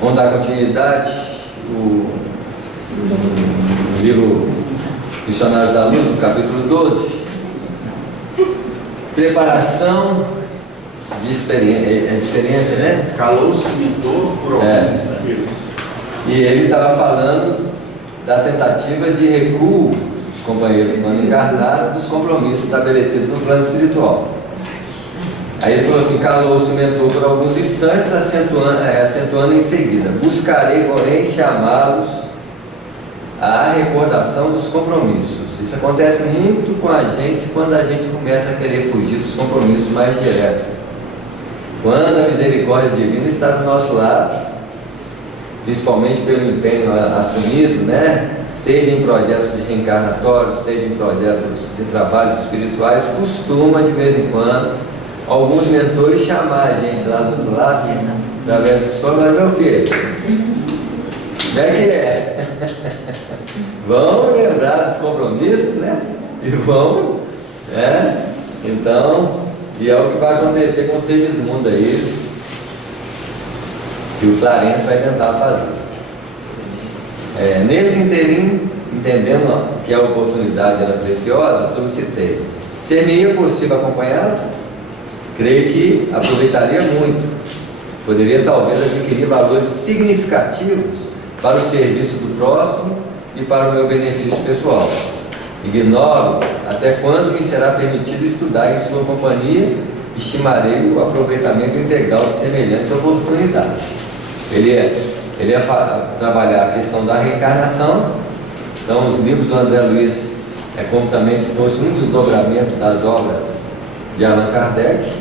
Vamos dar continuidade. O livro Missionários da Luz, no capítulo 12. Preparação de experiência, né? Calou-se o mentor por alguns instantes. E ele estava falando da tentativa de recuo dos companheiros quando encarnaram dos compromissos estabelecidos no plano espiritual. Aí ele falou assim: calou-se o mentor por alguns instantes, acentuando em seguida: buscarei, porém, chamá-los à recordação dos compromissos. Isso acontece muito com a gente quando a gente começa a querer fugir dos compromissos mais diretos. Quando a misericórdia divina está do nosso lado, principalmente pelo empenho assumido, né? Seja em projetos de reencarnatórios, seja em projetos de trabalhos espirituais, costuma de vez em quando alguns mentores chamar a gente lá do outro lado, através do som: mas meu filho, como é que é? Vão lembrar dos compromissos, né? E vão, né? Então, e é o que vai acontecer com o Segismundo aí, que o Clarence vai tentar fazer. Nesse interim, entendendo que a oportunidade era preciosa, solicitei: ser-me-ia possível acompanhá-lo? Creio que aproveitaria muito. Poderia talvez adquirir valores significativos para o serviço do próximo e para o meu benefício pessoal. Ignoro até quando me será permitido estudar em sua companhia. Estimarei o aproveitamento integral de semelhante oportunidade. Ele ia trabalhar a questão da reencarnação. Então, os livros do André Luiz é como também se fosse um desdobramento das obras de Allan Kardec,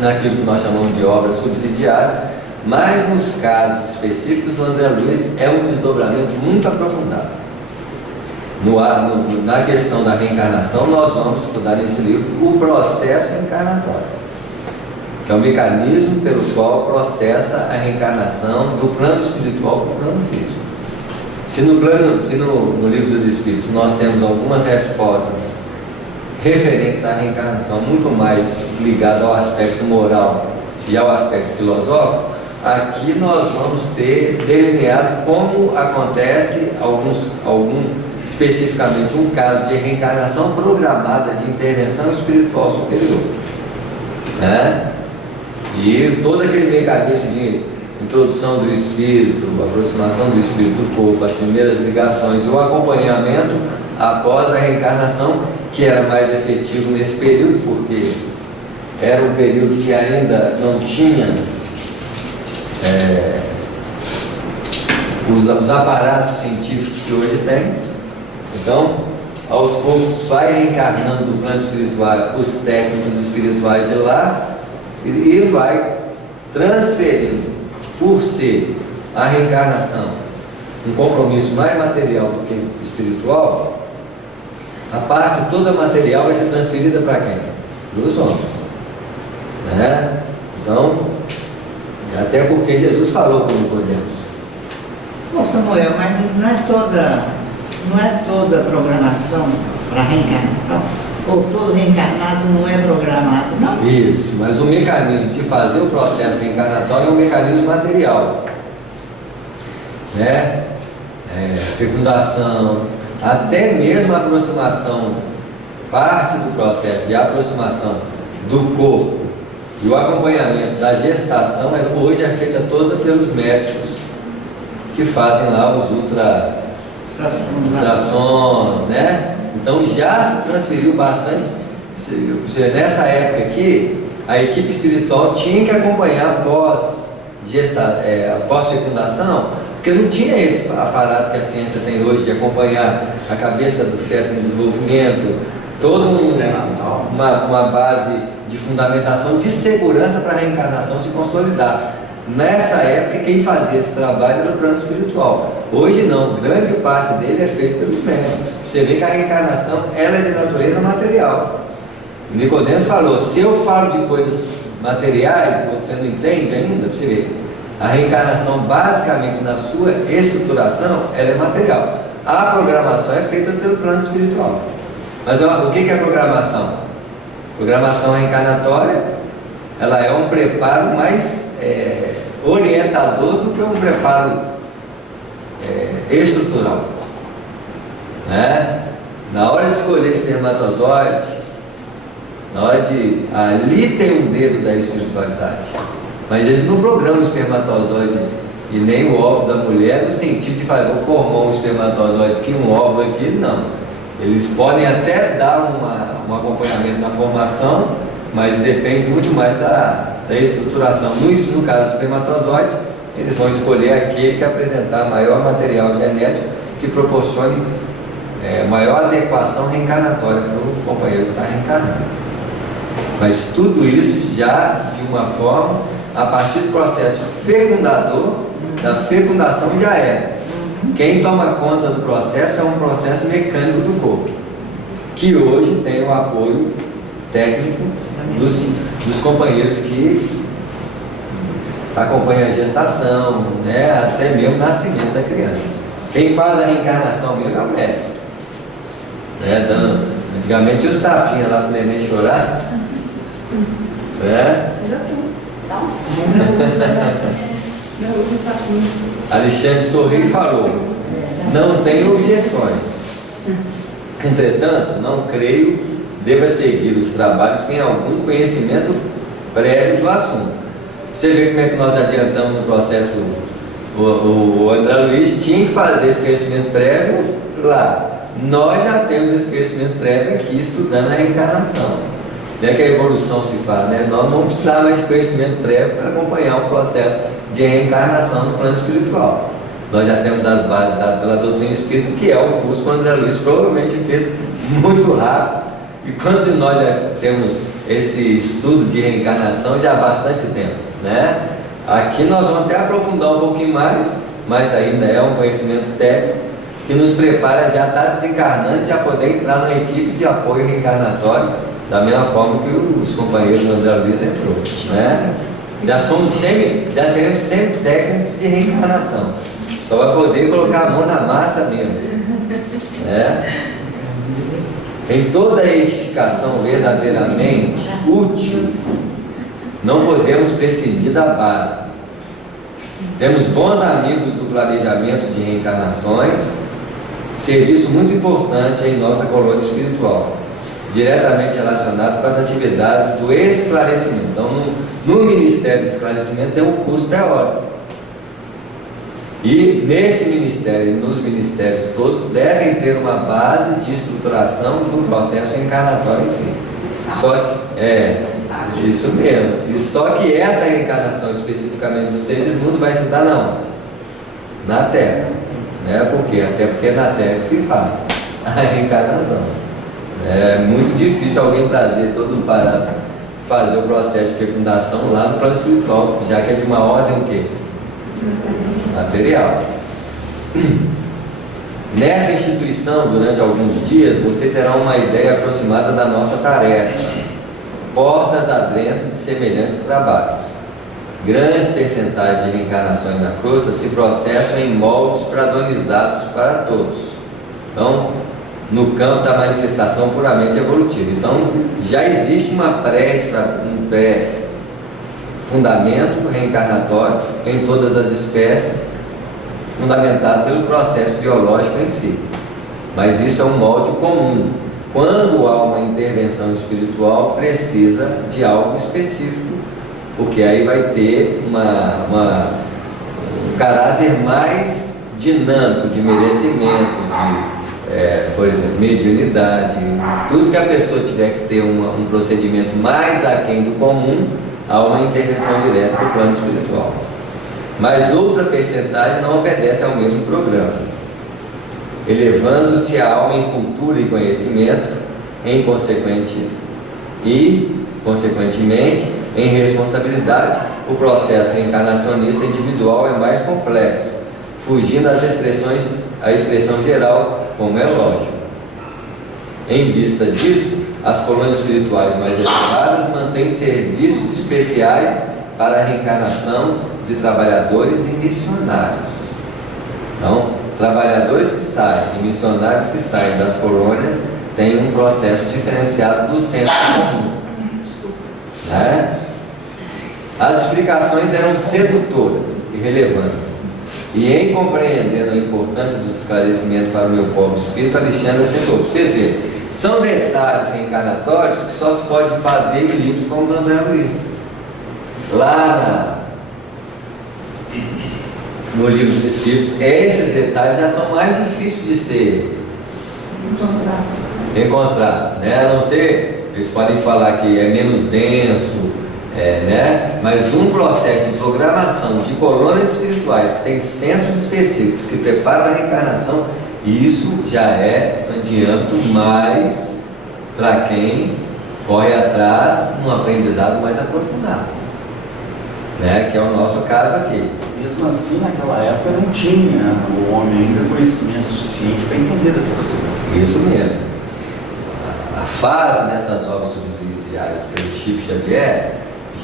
naquilo que nós chamamos de obras subsidiárias, mas nos casos específicos do André Luiz é um desdobramento muito aprofundado. Na questão da reencarnação, nós vamos estudar nesse livro o processo reencarnatório, que é o mecanismo pelo qual processa a reencarnação do plano espiritual para o plano físico. Se no livro dos Espíritos nós temos algumas respostas referentes à reencarnação muito mais ligadas ao aspecto moral e ao aspecto filosófico, aqui nós vamos ter delineado como acontece especificamente um caso de reencarnação programada de intervenção espiritual superior, né? E todo aquele mecanismo de introdução do espírito, aproximação do espírito do corpo, as primeiras ligações e o acompanhamento após a reencarnação, que era mais efetivo nesse período, porque era um período que ainda não tinha os aparatos científicos que hoje tem. Então, aos poucos vai reencarnando do plano espiritual os técnicos espirituais de lá e vai transferindo, por ser a reencarnação um compromisso mais material do que espiritual, a parte toda material vai ser transferida para quem? Para os homens, né? Então, até porque Jesus falou com Nicodemos. Bom, Samuel, mas não é toda programação para reencarnação, ou todo reencarnado não é programado, não? Isso, mas o mecanismo de fazer o processo reencarnatório é um mecanismo material, né? Fecundação, até mesmo a aproximação, parte do processo de aproximação do corpo e o acompanhamento da gestação hoje é feita toda pelos médicos que fazem lá os ultrassons, né? Então já se transferiu bastante. Nessa época aqui, a equipe espiritual tinha que acompanhar pós-fecundação, porque não tinha esse aparato que a ciência tem hoje de acompanhar a cabeça do feto em desenvolvimento, toda uma base de fundamentação de segurança para a reencarnação se consolidar. Nessa época, quem fazia esse trabalho era o plano espiritual. Hoje não, grande parte dele é feito pelos médicos. Você vê que a reencarnação ela é de natureza material. Nicodemos falou: se eu falo de coisas materiais e você não entende ainda, você vê, a reencarnação basicamente na sua estruturação ela é material. A programação é feita pelo plano espiritual. Mas o que é programação? Programação reencarnatória, ela é um preparo mais orientador do que um preparo estrutural. Né? Na hora de escolher espermatozoide, na hora de... ali tem um dedo da espiritualidade. Mas eles não programam o espermatozoide e nem o óvulo da mulher no sentido de falar, vou formar um espermatozoide aqui, um óvulo aqui, não. Eles podem até dar um acompanhamento na formação, mas depende muito mais da estruturação. No caso do espermatozoide, eles vão escolher aquele que apresentar maior material genético que proporcione maior adequação reencarnatória para o companheiro que está reencarnando. Mas tudo isso já de uma forma, a partir do processo fecundador, da fecundação já é. Quem toma conta do processo é um processo mecânico do corpo, que hoje tem o apoio técnico dos companheiros que acompanham a gestação, né, até mesmo o nascimento da criança. Quem faz a reencarnação mesmo é o médico. Antigamente tinha os tapinhas lá para o neném chorar. Dá uns tapinhas. Alexandre sorriu e falou: não tenho objeções. Entretanto, não creio deva seguir os trabalhos sem algum conhecimento prévio do assunto. Você vê como é que nós adiantamos no processo. O André Luiz tinha que fazer esse conhecimento prévio lá. Nós já temos esse conhecimento prévio aqui, estudando a reencarnação. Não é que a evolução se faz, né? Nós não precisamos mais de conhecimento prévio para acompanhar o processo de reencarnação no plano espiritual. Nós já temos as bases dadas pela doutrina espírita, que é o curso que o André Luiz provavelmente fez muito rápido. E quantos de nós já temos esse estudo de reencarnação já há bastante tempo, né? Aqui nós vamos até aprofundar um pouquinho mais, mas ainda é um conhecimento técnico que nos prepara já estar desencarnando, já poder entrar numa equipe de apoio reencarnatório, da mesma forma que os companheiros do André Luiz entrou, né? Já seremos sempre técnicos de reencarnação. Só vai poder colocar a mão na massa mesmo, né? Em toda edificação verdadeiramente útil, não podemos prescindir da base. Temos bons amigos do planejamento de reencarnações, serviço muito importante em nossa colônia espiritual, diretamente relacionado com as atividades do esclarecimento. Então, no Ministério do Esclarecimento tem um curso teórico. E nesse ministério, nos ministérios todos, devem ter uma base de estruturação do processo reencarnatório em si. Isso mesmo. E só que essa reencarnação especificamente do Segismundo vai se dar na onde? Na Terra. Né? Por quê? Até porque é na Terra que se faz a reencarnação. É muito difícil alguém trazer todo um parado, fazer o processo de fecundação lá no plano espiritual, já que é de uma ordem o quê? Material. Nessa instituição, durante alguns dias, você terá uma ideia aproximada da nossa tarefa, portas adentro de semelhantes trabalhos. Grande percentagem de reencarnações na crosta se processam em moldes padronizados para todos. Então, no campo da manifestação puramente evolutiva. Então, já existe um pré-fundamento reencarnatório em todas as espécies, fundamentado pelo processo biológico em si. Mas isso é um molde comum. Quando há uma intervenção espiritual, precisa de algo específico, porque aí vai ter um caráter mais dinâmico de merecimento, por exemplo, mediunidade. Tudo que a pessoa tiver que ter um procedimento mais aquém do comum, há uma intervenção direta para o plano espiritual. Mas outra percentagem não obedece ao mesmo programa, elevando-se a alma em cultura e conhecimento, consequentemente, em responsabilidade, o processo reencarnacionista individual é mais complexo, fugindo às expressões, à expressão geral, como é lógico. Em vista disso, as colônias espirituais mais elevadas mantêm serviços especiais para a reencarnação de trabalhadores e missionários. Então, trabalhadores que saem e missionários que saem das colônias têm um processo diferenciado do centro comum, né? As explicações eram sedutoras e relevantes. E em compreendendo a importância dos esclarecimentos para o meu pobre espírito, Alexandre acentuou. Vocês verem, são detalhes reencarnatórios que só se pode fazer em livros como o André Luiz. Lá no livro dos Espíritos, esses detalhes já são mais difíceis de ser encontrados, né? A não ser, eles podem falar que é menos denso, né? Mas um processo de programação de colônias espirituais que tem centros específicos que preparam a reencarnação, isso já é um diâmetro mais para quem corre atrás num aprendizado mais aprofundado, né? Que é o nosso caso aqui. Mesmo assim, naquela época não tinha o homem ainda conhecimento suficiente para entender essas coisas. Isso mesmo. A fase nessas obras subsidiárias pelo Chico Xavier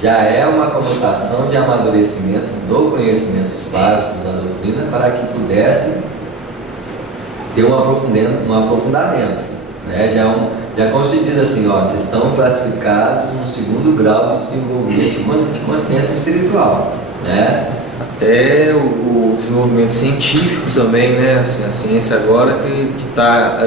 já é uma conotação de amadurecimento do conhecimento básico da doutrina para que pudesse ter um aprofundamento, né? Já como se diz assim, ó, vocês estão classificados no segundo grau de desenvolvimento de consciência espiritual, né? Até o desenvolvimento científico também, né? Assim, a ciência agora que está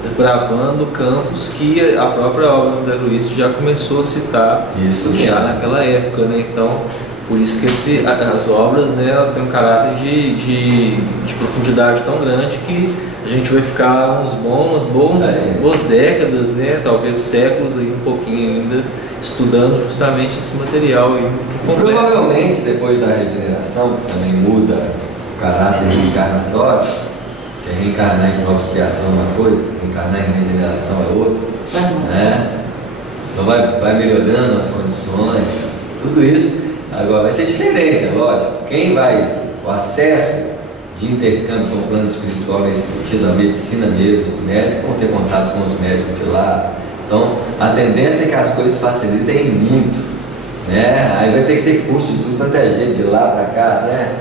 desbravando campos que a própria obra do André Luiz já começou a citar. Isso já mesmo. naquela época, né? Então, por isso que as obras, né, ela tem um caráter de profundidade tão grande que a gente vai ficar boas décadas, né? Talvez séculos aí, um pouquinho ainda, estudando justamente esse material aí. Provavelmente depois da regeneração, que também muda o caráter reencarnatório, que é reencarnar em nova expiação é uma coisa, reencarnar em regeneração é outra, né? Então vai melhorando as condições, tudo isso. Agora vai ser diferente, é lógico. O acesso de intercâmbio com o plano espiritual nesse sentido, a medicina mesmo, os médicos vão ter contato com os médicos de lá. Então, a tendência é que as coisas facilitem muito, né? Aí vai ter que ter curso de tudo quanto é jeito, de lá para cá, né?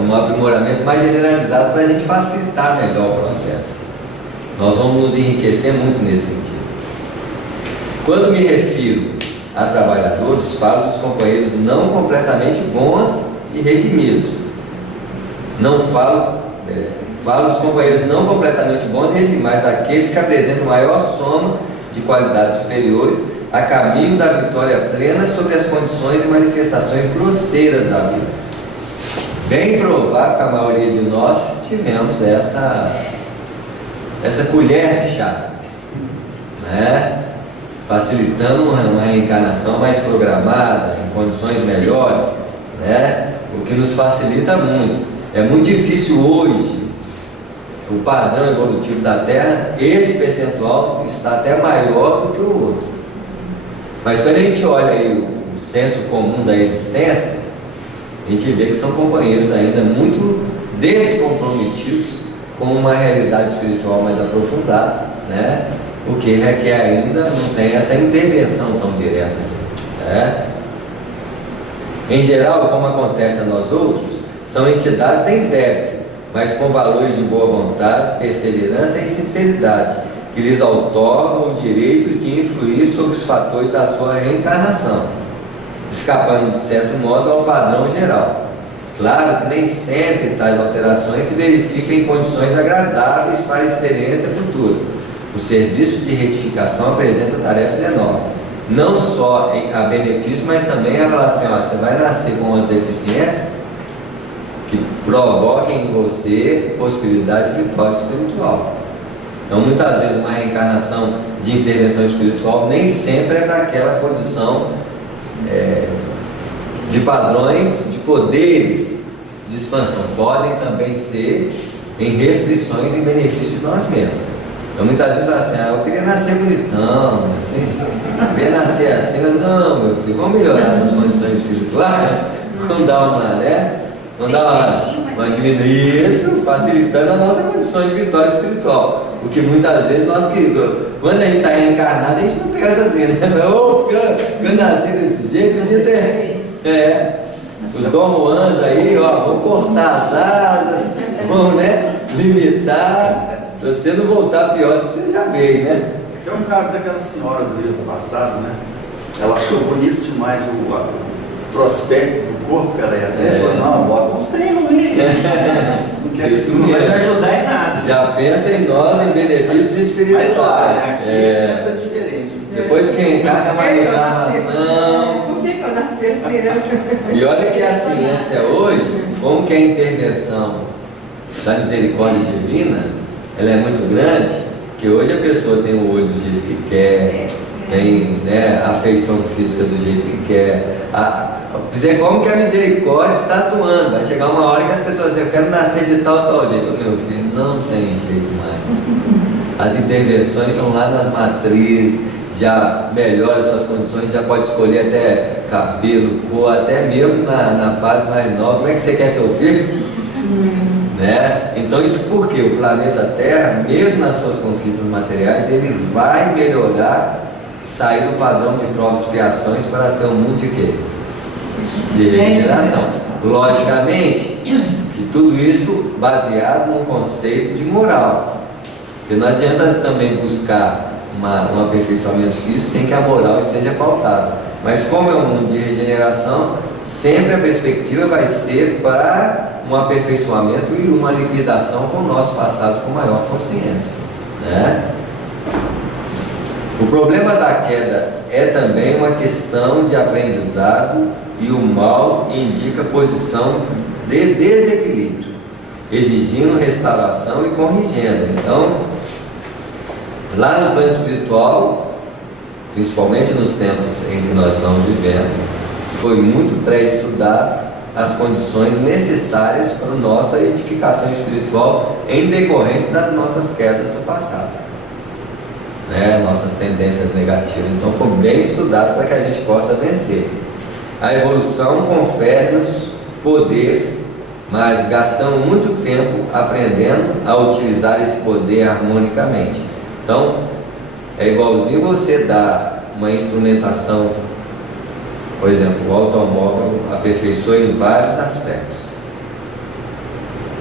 Um aprimoramento mais generalizado para a gente facilitar melhor o processo. Nós vamos nos enriquecer muito nesse sentido. Quando me refiro a trabalhadores, falo dos companheiros não completamente bons e redimidos. Falo dos companheiros não completamente bons e redimidos, mas daqueles que apresentam maior soma de qualidades superiores a caminho da vitória plena sobre as condições e manifestações grosseiras da vida. Bem provável que a maioria de nós tivemos essa colher de chá, né? Facilitando uma reencarnação mais programada, em condições melhores, né? O que nos facilita muito. É muito difícil hoje, o padrão evolutivo da Terra, esse percentual está até maior do que o outro. Mas quando a gente olha aí o senso comum da existência, a gente vê que são companheiros ainda muito descomprometidos com uma realidade espiritual mais aprofundada, né? O que requer ainda não tem essa intervenção tão direta assim, né? Em geral, como acontece a nós outros, são entidades em débito, mas com valores de boa vontade, perseverança e sinceridade, que lhes outorgam o direito de influir sobre os fatores da sua reencarnação, escapando de certo modo ao padrão geral. Claro que nem sempre tais alterações se verificam em condições agradáveis para a experiência futura. O serviço de retificação apresenta tarefas enormes, não só a benefício, mas também a falar assim, ó, você vai nascer com as deficiências que provoquem em você possibilidade de vitória espiritual. Então, muitas vezes, uma reencarnação de intervenção espiritual nem sempre é para aquela condição de padrões, de poderes de expansão. Podem também ser em restrições e benefícios de nós mesmos. Então, muitas vezes, assim, eu queria nascer bonitão, assim, queria nascer assim, mas não, meu filho, vamos melhorar suas condições espirituais, vamos dar uma diminuir isso, facilitando a nossa condição de vitória espiritual. Porque muitas vezes nós queridos, quando a gente está reencarnado, a gente não pensa assim, né? Porque eu nasci desse jeito, podia ter. Os Gomuans aí, ó, vão cortar as asas, vão, né, limitar, para você não voltar pior do que você já veio, né? É um caso daquela senhora do livro passado, né? Ela achou bonito demais o prospecto do corpo, cara, e até falou, não, bota uns treinos aí. Não quero isso, não vai me ajudar em nada. Já pensa em nós, em benefícios espirituais. Mas lá, aqui pensa diferente. Depois que encarna uma reencarnação. Por que eu nasci assim, né? E olha que a ciência hoje, como que a intervenção da misericórdia divina, ela é muito grande, que hoje a pessoa tem o olho do jeito que quer, tem, né, a feição física do jeito que quer. Como que a misericórdia está atuando? Vai chegar uma hora que as pessoas dizem, eu quero nascer de tal jeito. Meu filho, não tem jeito mais. As intervenções são lá nas matrizes, já melhora suas condições, já pode escolher até cabelo, cor, até mesmo na fase mais nova. Como é que você quer seu filho? Né? Então isso porque o planeta Terra, mesmo nas suas conquistas materiais, ele vai melhorar, sair do padrão de provas e expiações para ser um mundo de quê? De regeneração. Logicamente que tudo isso baseado num conceito de moral, porque não adianta também buscar um aperfeiçoamento físico sem que a moral esteja pautada. Mas como é um mundo de regeneração, sempre a perspectiva vai ser para um aperfeiçoamento e uma liquidação com o nosso passado com maior consciência, né? O problema da queda é também uma questão de aprendizado, e o mal indica posição de desequilíbrio, exigindo restauração e corrigendo. Então, lá no plano espiritual, principalmente nos tempos em que nós estamos vivendo, foi muito pré-estudado as condições necessárias para a nossa edificação espiritual em decorrência das nossas quedas do passado, né? Nossas tendências negativas. Então foi bem estudado para que a gente possa vencer. A evolução confere-nos poder, mas gastamos muito tempo aprendendo a utilizar esse poder harmonicamente. Então é igualzinho você dar uma instrumentação. Por exemplo, o automóvel aperfeiçoa em vários aspectos,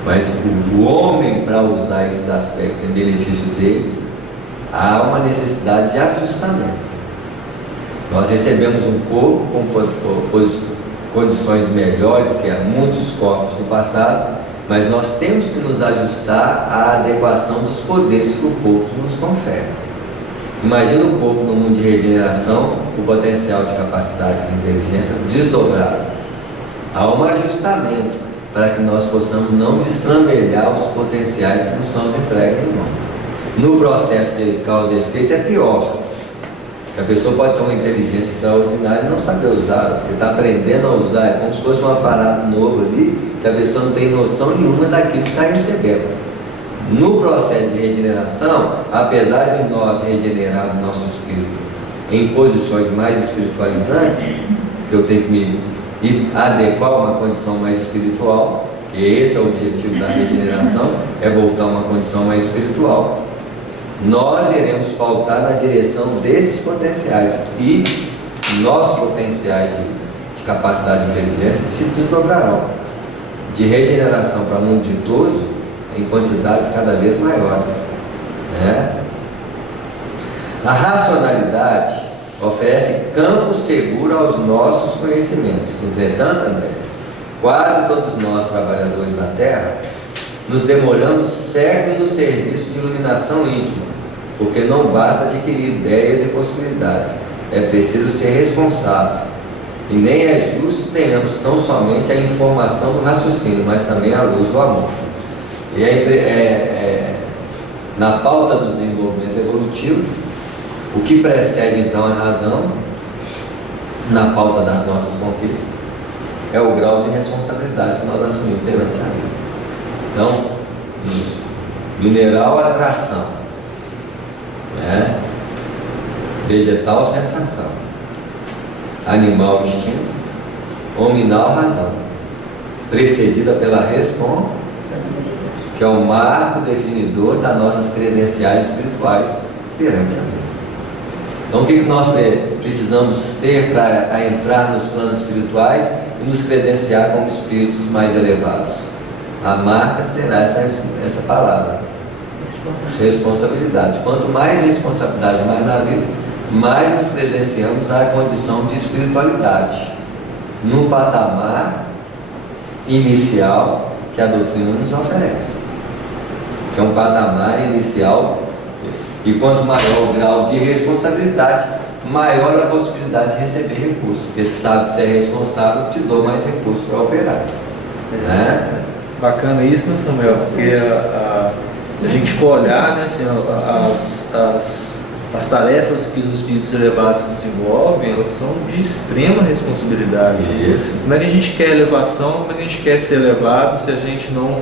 mas o homem, para usar esses aspectos em benefício dele, há uma necessidade de ajustamento. Nós recebemos um corpo com condições melhores que muitos corpos do passado, mas nós temos que nos ajustar à adequação dos poderes que o corpo nos confere. Imagina o corpo no mundo de regeneração, o potencial de capacidades e inteligência desdobrado. Há um ajustamento para que nós possamos não destrambelhar os potenciais que nos são entregues no mundo. No processo de causa e efeito é pior. A pessoa pode ter uma inteligência extraordinária e não saber usar, porque está aprendendo a usar, é como se fosse um aparato novo ali, que a pessoa não tem noção nenhuma daquilo que está recebendo. No processo de regeneração, apesar de nós regenerarmos nosso espírito em posições mais espiritualizantes, que eu tenho que me adequar a uma condição mais espiritual, que esse é o objetivo da regeneração, é voltar a uma condição mais espiritual, nós iremos pautar na direção desses potenciais, e nossos potenciais de capacidade de inteligência se desdobrarão de regeneração para o mundo ditoso em quantidades cada vez maiores, né? A racionalidade oferece campo seguro aos nossos conhecimentos. Entretanto, André, quase todos nós, trabalhadores da Terra, nos demoramos séculos no serviço de iluminação íntima, porque não basta adquirir ideias e possibilidades, é preciso ser responsável. E nem é justo tenhamos tão somente a informação do raciocínio, mas também a luz do amor. E aí, na pauta do desenvolvimento evolutivo, o que precede então a razão, na pauta das nossas conquistas, é o grau de responsabilidade que nós assumimos perante a vida. Então, mineral, atração, né? Vegetal, sensação, animal, instinto, hominal, razão, precedida pela responsabilidade, que é o marco definidor das nossas credenciais espirituais perante a vida. Então, o que nós precisamos ter para entrar nos planos espirituais e nos credenciar como espíritos mais elevados? A marca será essa palavra: responsabilidade. Quanto mais responsabilidade mais na vida, mais nos credenciamos à condição de espiritualidade, no patamar inicial que a doutrina nos oferece. Que é um patamar inicial, e quanto maior o grau de responsabilidade, maior a possibilidade de receber recursos, porque sabe que você é responsável, te dou mais recursos para operar. Né? Bacana isso, né, Samuel? Porque se a gente for olhar, né, assim, as tarefas que os espíritos elevados desenvolvem, elas são de extrema responsabilidade. Isso. Como é que a gente quer elevação, como é que a gente quer ser elevado se a gente não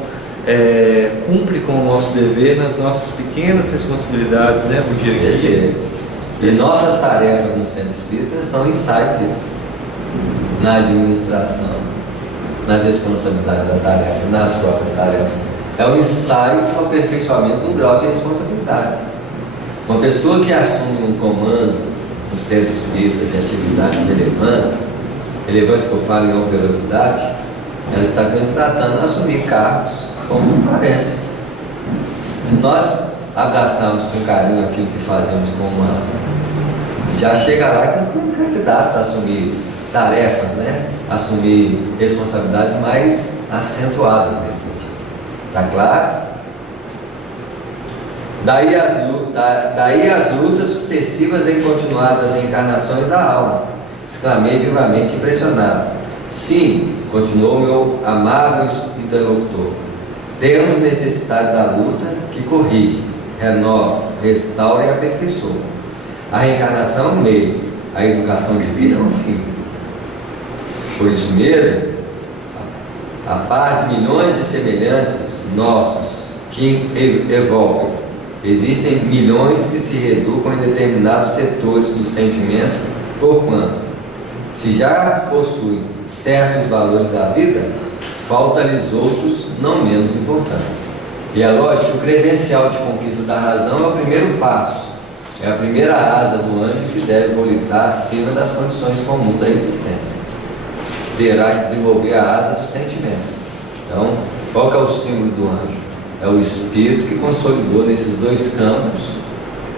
cumpre com o nosso dever nas nossas pequenas responsabilidades, né, do dia a dia? E nossas tarefas no centro espírita são ensaio disso, na administração, nas responsabilidades da tarefa, nas próprias tarefas. É um ensaio do aperfeiçoamento do grau de responsabilidade. Uma pessoa que assume um comando no centro espírita de atividade de relevância que eu falo em operosidade, ela está candidatando a assumir cargos como parece. Se nós abraçarmos com carinho aquilo que fazemos com uma, já chega lá como candidatos a assumir tarefas, né? Assumir responsabilidades mais acentuadas nesse sentido. Está claro? Daí as lutas sucessivas em continuadas encarnações da alma. Exclamei vivamente impressionado. Sim, continuou meu amável interlocutor. Temos necessidade da luta que corrige, renova, restaura e aperfeiçoa. A reencarnação é um meio, a educação de vida é um fim. Por isso mesmo, a par de milhões de semelhantes nossos que evolvem, existem milhões que se reeducam em determinados setores do sentimento, porquanto, se já possuem certos valores da vida, falta-lhes outros não menos importantes. E é lógico que o credencial de conquista da razão é o primeiro passo, é a primeira asa do anjo que deve volitar acima das condições comuns da existência. Terá que desenvolver a asa do sentimento. Então, qual que é o símbolo do anjo? É o espírito que consolidou nesses dois campos,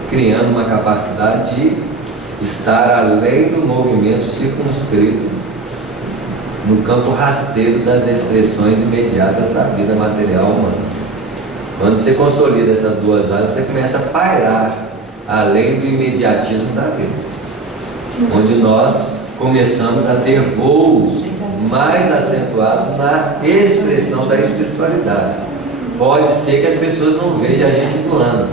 criando uma capacidade de estar além do movimento circunscrito no campo rasteiro das expressões imediatas da vida material humana. Quando você consolida essas duas asas, você começa a pairar além do imediatismo da vida, onde nós começamos a ter voos mais acentuados na expressão da espiritualidade. Pode ser que as pessoas não vejam a gente voando,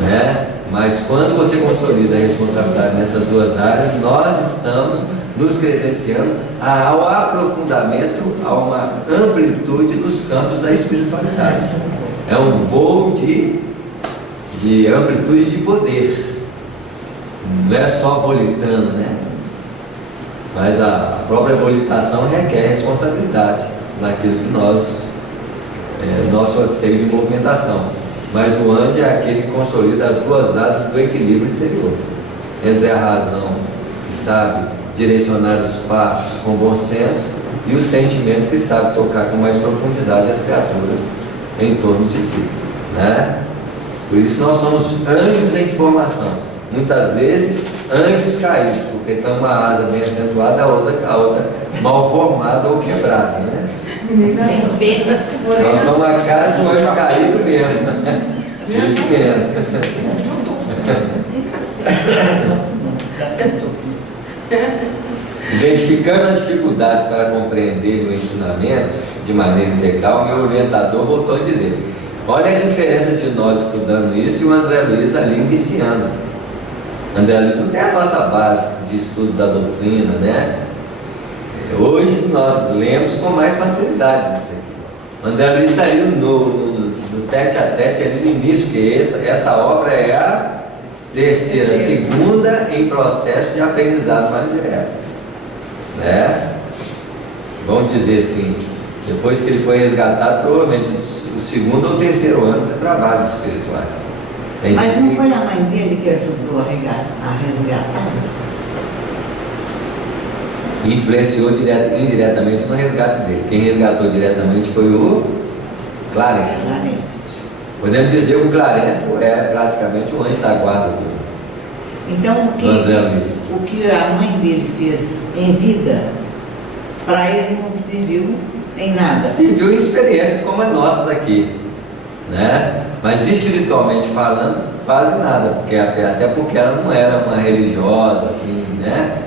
né? Mas quando você consolida a responsabilidade nessas duas áreas, nós estamos nos credenciando ao aprofundamento, a uma amplitude dos campos da espiritualidade. É um voo de amplitude de poder. Não é só volitando, né? Mas a própria volitação requer responsabilidade naquilo que nosso anseio de movimentação. Mas o anjo é aquele que consolida as duas asas do equilíbrio interior, entre a razão, que sabe direcionar os passos com bom senso, e o sentimento, que sabe tocar com mais profundidade as criaturas em torno de si, né? Por isso nós somos anjos em formação, muitas vezes anjos caídos, porque tem uma asa bem acentuada, a outra mal formada ou quebrada, né? Nós somos a cara do anjo caído mesmo. Isso mesmo. Identificando a dificuldade para compreender o ensinamento de maneira integral, meu orientador voltou a dizer: olha a diferença de nós estudando isso e o André Luiz ali iniciando. O André Luiz não tem a nossa base de estudo da doutrina, né? Hoje nós lemos com mais facilidade isso aqui. O André Luiz está ali no tete a tete, ali no início, porque essa obra é a segunda em processo de aprendizado mais direto, né? Vamos dizer assim, depois que ele foi resgatado, provavelmente o segundo ou terceiro ano de trabalhos espirituais. Mas não foi a mãe dele que ajudou a resgatar? Influenciou indiretamente no resgate dele. Quem resgatou diretamente foi o Clarence. Podemos dizer que o Clarence é praticamente o anjo da guarda dele. Então, do André Luiz. o que a mãe dele fez em vida, para ele não serviu em nada. Se viu em experiências como as nossas aqui, né? Mas espiritualmente falando, quase nada, até porque ela não era uma religiosa, assim, né?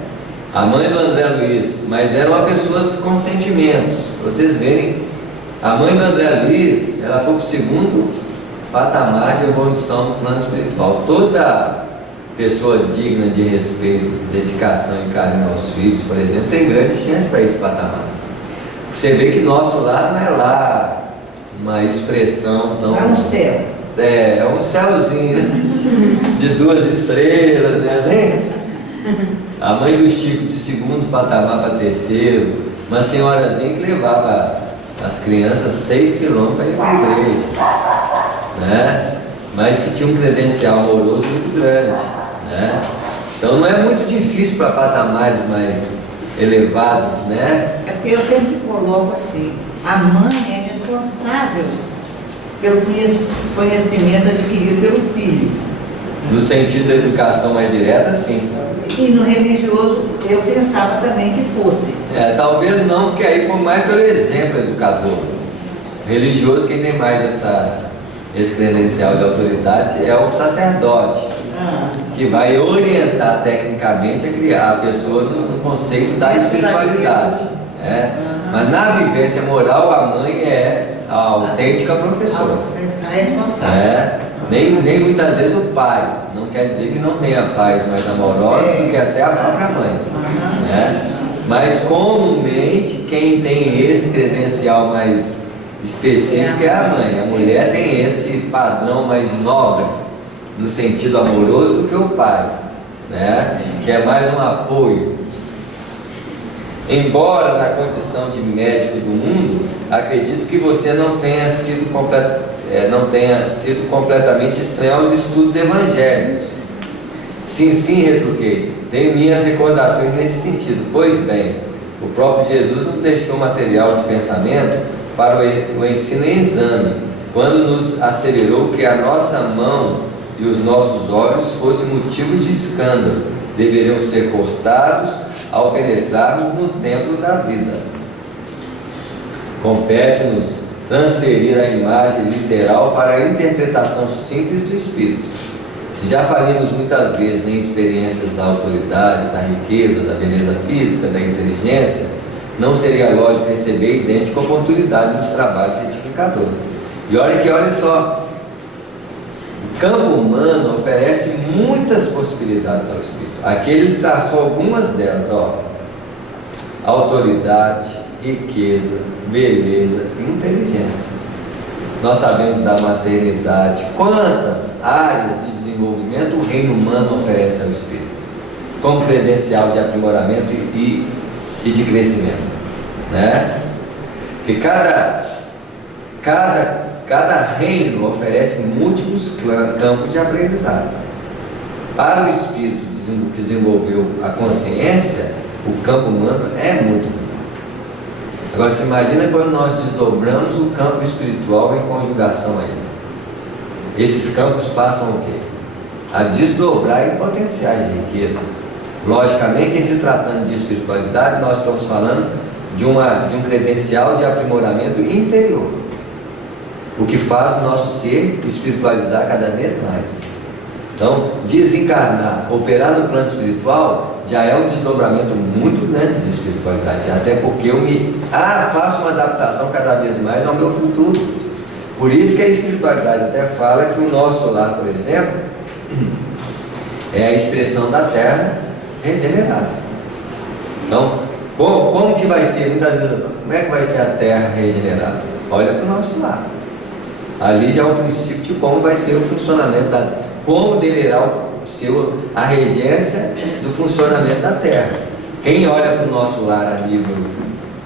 A mãe do André Luiz, mas era uma pessoa com sentimentos. Pra vocês verem, a mãe do André Luiz, ela foi para o segundo patamar de evolução no plano espiritual. Toda pessoa digna de respeito, dedicação e carinho aos filhos, por exemplo, tem grande chance para esse patamar. Você vê que nosso lar não é lá uma expressão tão... É um céu. É um céuzinho, né? De 2 estrelas, né? Assim? A mãe do Chico de segundo patamar para terceiro, uma senhorazinha que levava as crianças 6 quilômetros para ir para a igreja, né? Mas que tinha um credencial amoroso muito grande, né? Então não é muito difícil para patamares mais elevados, né? É porque eu sempre coloco assim, a mãe é responsável pelo conhecimento adquirido pelo filho. No sentido da educação mais direta, sim. E no religioso, eu pensava também que fosse. Talvez não, porque aí foi mais pelo exemplo educador. Religioso, quem tem mais esse credencial de autoridade é o sacerdote, que vai orientar tecnicamente a criar a pessoa no conceito da espiritualidade. Mas na vivência moral, a mãe é a autêntica professora. A responsável. Nem muitas vezes o pai. Não quer dizer que não tenha pais mais amorosos do que até a própria mãe. Mas comumente quem tem esse credencial mais específico é a mãe. A mulher tem esse padrão mais nobre no sentido amoroso do que o pai, né? Que é mais um apoio. Embora na condição de médico do mundo, acredito que você não tenha sido completamente estranho aos estudos evangélicos. Sim, retruquei. Tenho minhas recordações nesse sentido. Pois bem, o próprio Jesus nos deixou material de pensamento para o ensino em exame, quando nos asseverou que a nossa mão e os nossos olhos fossem motivos de escândalo, deveriam ser cortados ao penetrarmos no templo da vida. Compete-nos transferir a imagem literal para a interpretação simples do Espírito. Se já falimos muitas vezes em experiências da autoridade, da riqueza, da beleza física, da inteligência, não seria lógico receber idêntica oportunidade nos trabalhos retificadores. E olha só, o campo humano oferece muitas possibilidades ao Espírito. Aqui ele traçou algumas delas, autoridade, riqueza, beleza e inteligência. Nós sabemos da maternidade, quantas áreas de desenvolvimento o reino humano oferece ao Espírito, como credencial de aprimoramento e de crescimento, né? Que cada reino oferece múltiplos campos de aprendizado. Para o Espírito que desenvolveu a consciência, o campo humano é muito bom. Agora, se imagina quando nós desdobramos o campo espiritual em conjugação a ele. Esses campos passam o quê? A desdobrar em potenciais de riqueza. Logicamente, em se tratando de espiritualidade, nós estamos falando de um credencial de aprimoramento interior, o que faz o nosso ser espiritualizar cada vez mais. Então, desencarnar, operar no plano espiritual, já é um desdobramento muito grande de espiritualidade, até porque eu faço uma adaptação cada vez mais ao meu futuro. Por isso que a espiritualidade até fala que o nosso lar, por exemplo, é a expressão da terra regenerada. Então, como que vai ser, muitas vezes, como é que vai ser a terra regenerada? Olha para o nosso lar. Ali já é um princípio de como vai ser o funcionamento como deverá ser a regência do funcionamento da terra. Quem olha para o nosso lar a nível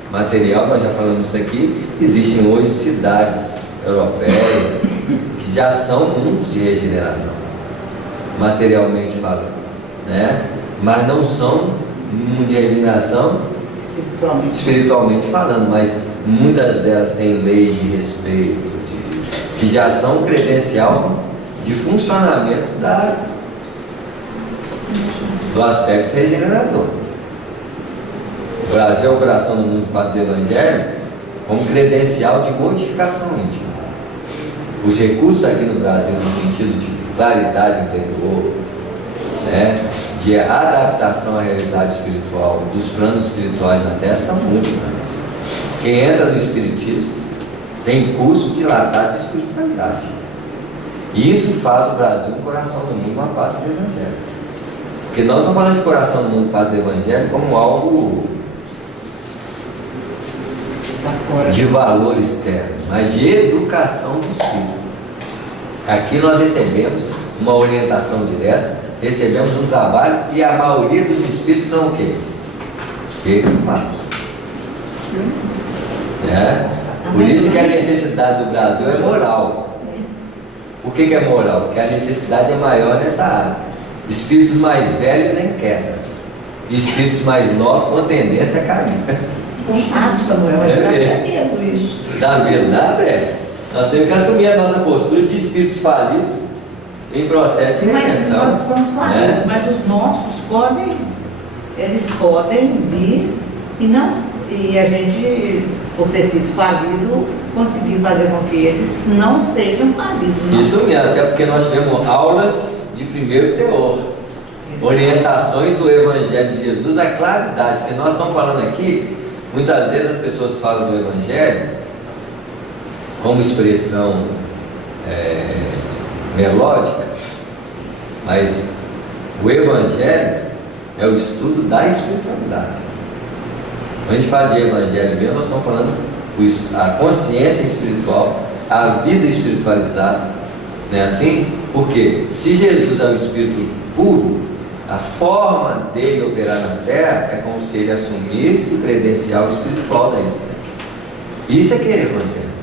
material, nós já falamos isso aqui, existem hoje cidades europeias que já são mundos de regeneração, materialmente falando, né? Mas não são mundos de regeneração espiritualmente falando, mas muitas delas têm leis de respeito, que já são credencial de funcionamento do aspecto regenerador. O Brasil é o coração do mundo parte do Evangelho como credencial de modificação íntima. Os recursos aqui no Brasil, no sentido de claridade interior, né, de adaptação à realidade espiritual, dos planos espirituais na Terra, são muito grandes. Quem entra no Espiritismo tem curso dilatado de espiritualidade. E isso faz o Brasil um coração do mundo, uma pátria do Evangelho. Porque não estamos falando de coração do mundo, pátria do Evangelho, como algo de valor externo, mas de educação do espírito. Aqui nós recebemos uma orientação direta, recebemos um trabalho, e a maioria dos espíritos são o quê? Equipados. Por isso que a necessidade do Brasil é moral. Por que é moral? Porque a necessidade é maior nessa área. Espíritos mais velhos em queda, espíritos mais novos com tendência a cair. Samuel, mas dá medo isso. Dá medo nada, Nós temos que assumir a nossa postura de espíritos falidos em processo de redenção. Mas nós estamos falidos, mas os nossos eles podem vir e a gente, por ter sido falido, conseguir fazer com que eles não sejam falidos. Não? Isso mesmo, até porque nós tivemos aulas de primeiro teor, orientações do Evangelho de Jesus, a claridade, porque nós estamos falando aqui. Muitas vezes as pessoas falam do Evangelho como expressão melódica, mas o Evangelho é o estudo da espiritualidade. Quando a gente fala de Evangelho mesmo, nós estamos falando a consciência espiritual, a vida espiritualizada, não é assim? Porque se Jesus é um espírito puro, a forma dele operar na Terra é como se ele assumisse o credencial espiritual da existência. Isso é que é Evangelho.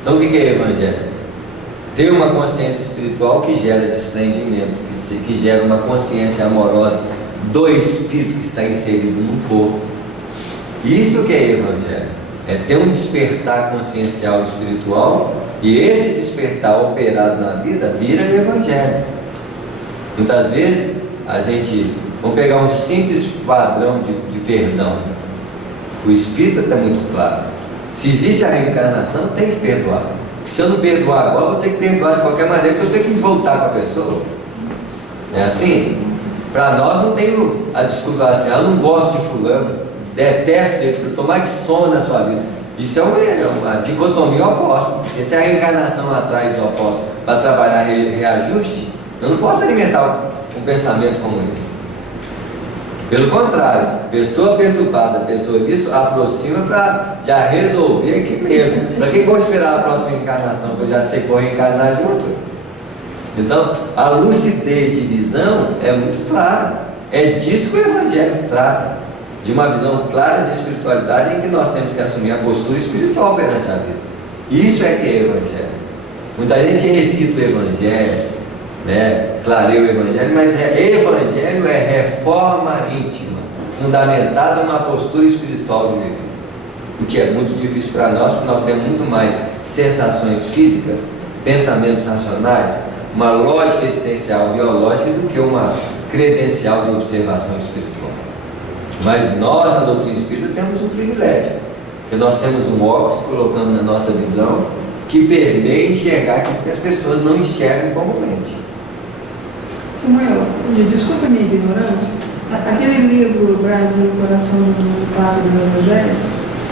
Então o que é Evangelho? Ter uma consciência espiritual que gera desprendimento, que gera uma consciência amorosa do espírito que está inserido no corpo. Isso que é Evangelho. É ter um despertar consciencial espiritual, e esse despertar operado na vida vira Evangelho. Muitas vezes vamos pegar um simples padrão de perdão. O Espírito está muito claro. Se existe a reencarnação, tem que perdoar. Porque se eu não perdoar agora, eu vou ter que perdoar de qualquer maneira, porque eu tenho que voltar com a pessoa. Não é assim? Para nós não tem a desculpa assim, eu não gosto de fulano, detesto ele, tomar que some na sua vida. Isso é uma dicotomia oposta. Porque se a reencarnação atrás do oposto para trabalhar reajuste, eu não posso alimentar um pensamento como esse. Pelo contrário, pessoa perturbada, pessoa disso, aproxima para já resolver aqui mesmo. Para que vou esperar a próxima encarnação, que eu já sei que vou reencarnar junto? Então, a lucidez de visão é muito clara. É disso que o Evangelho trata. De uma visão clara de espiritualidade, em que nós temos que assumir a postura espiritual perante a vida. Isso é que é Evangelho. Muita gente recita o Evangelho, clareia o Evangelho, mas Evangelho é reforma íntima, fundamentada numa postura espiritual de viver. O que é muito difícil para nós, porque nós temos muito mais sensações físicas, pensamentos racionais, uma lógica existencial biológica do que uma credencial de observação espiritual. Mas nós, na doutrina espírita, temos um privilégio, que nós temos um óculos, colocando na nossa visão, que permeia enxergar aquilo que as pessoas não enxergam comumente. Samuel, desculpa a minha ignorância, aquele livro Brasil, Coração do Padre do Evangelho,